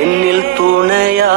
എന്നിൽ തുണയായി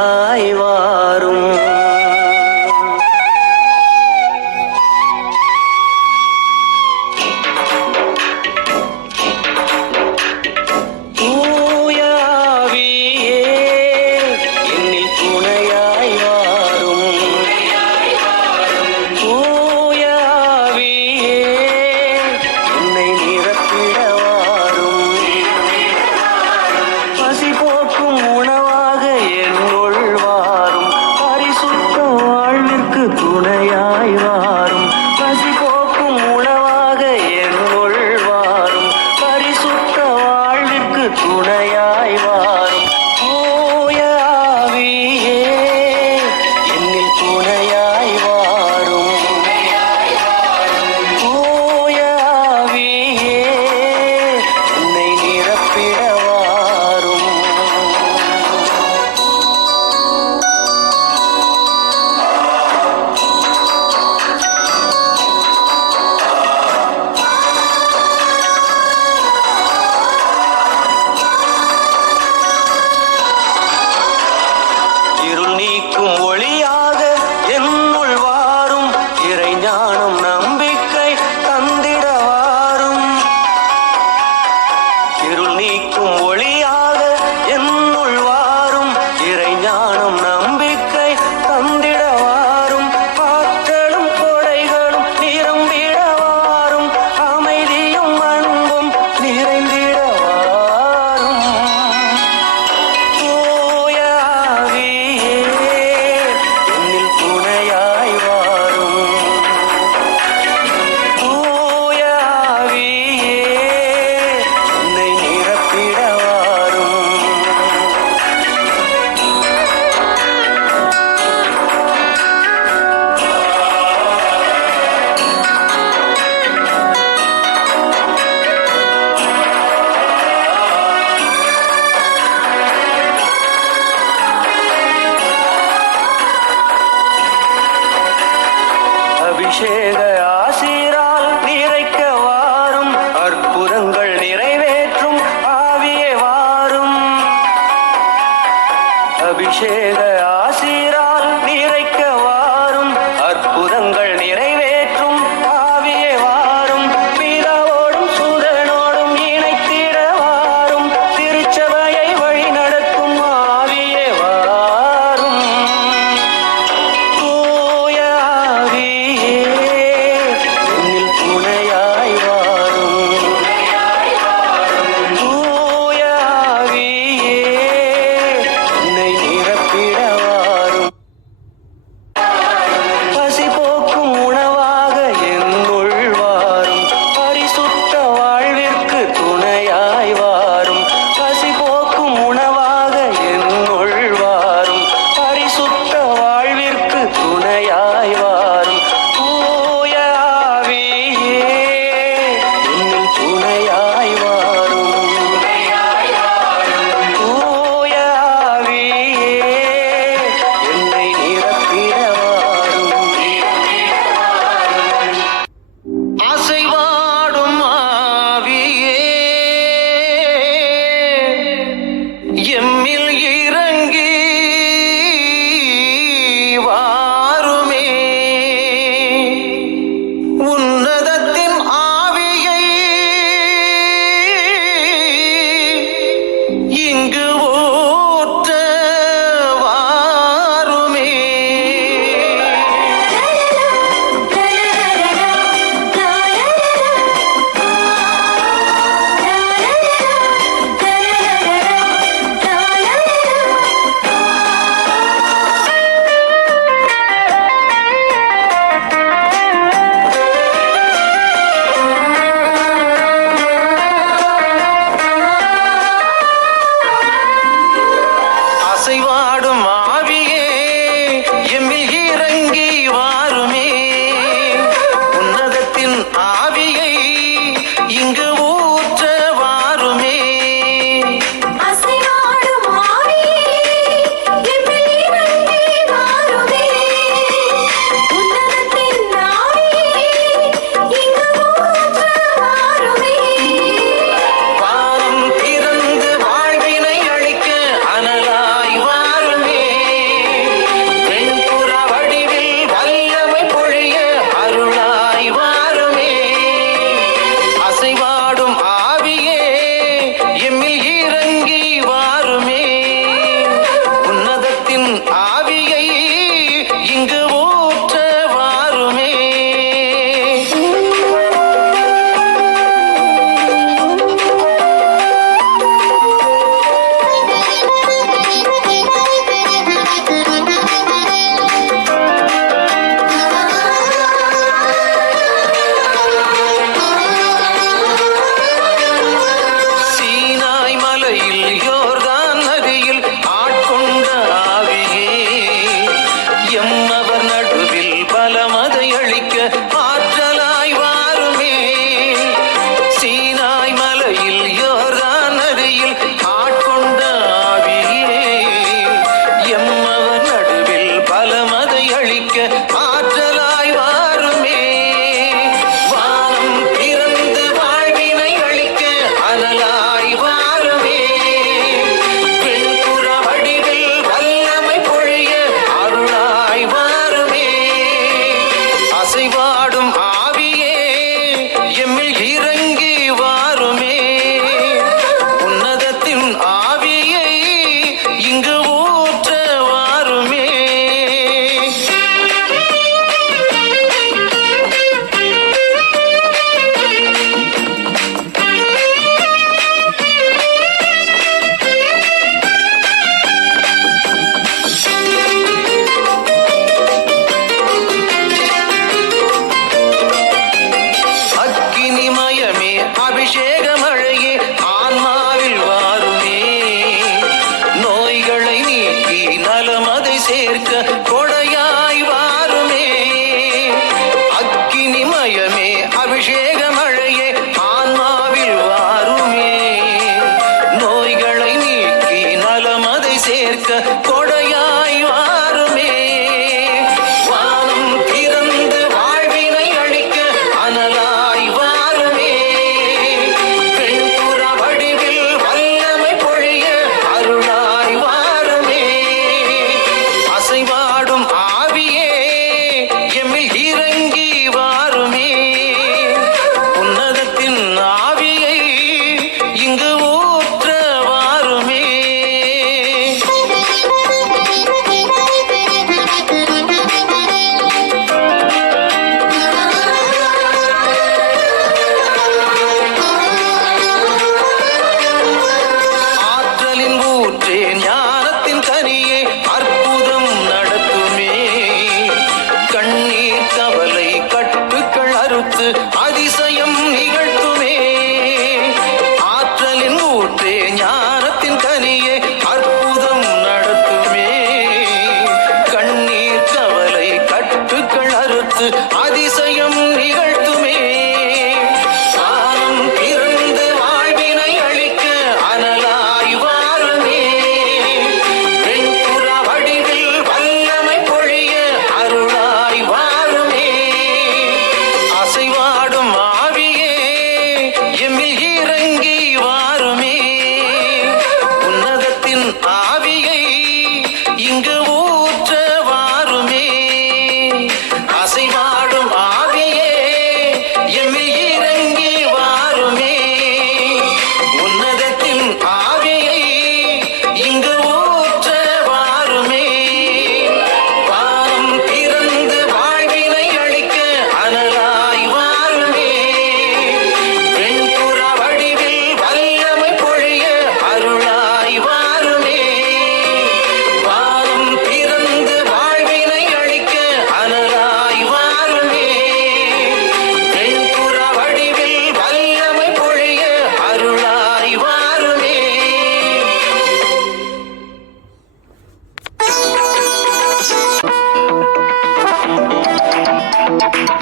Thank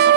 you.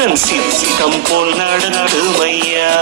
உந்தன் சித்தம் போல் நடந்துமையா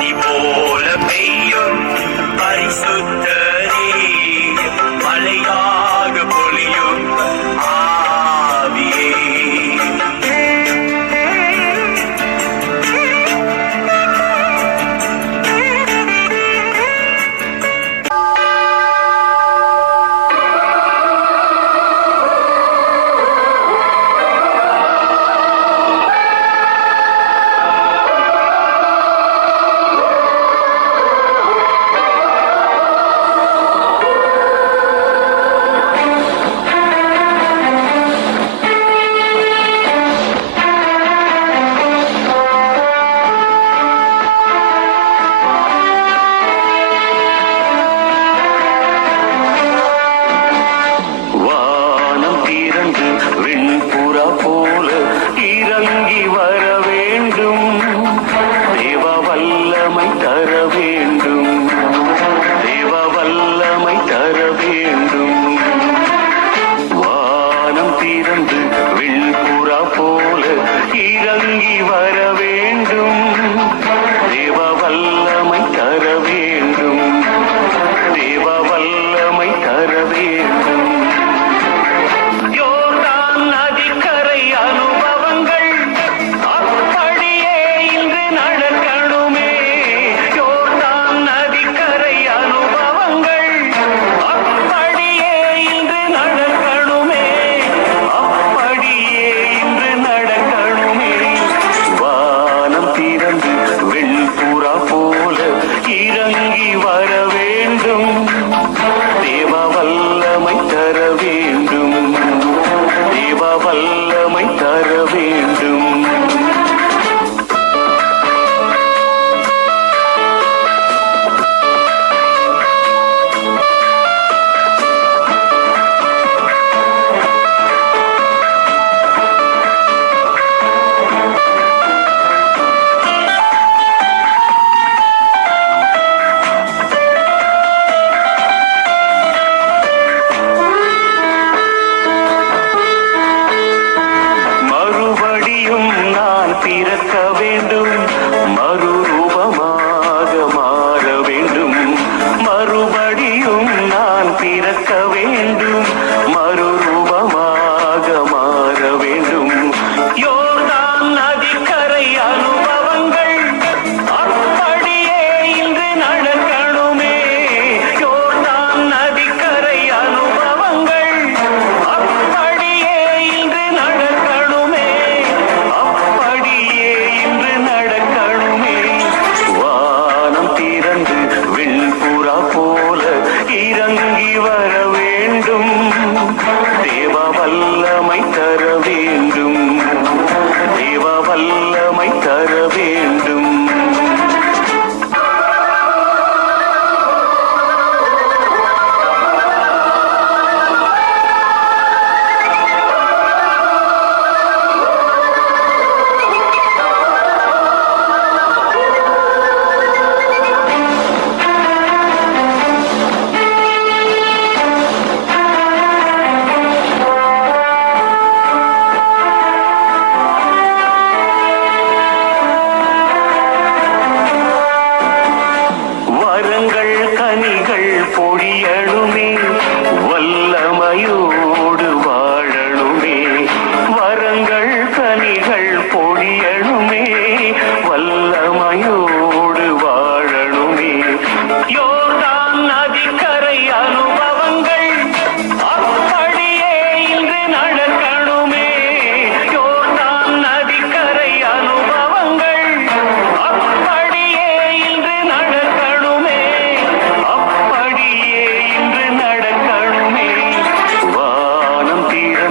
Ni mål er mere, bare i støtten. వెణుపురపు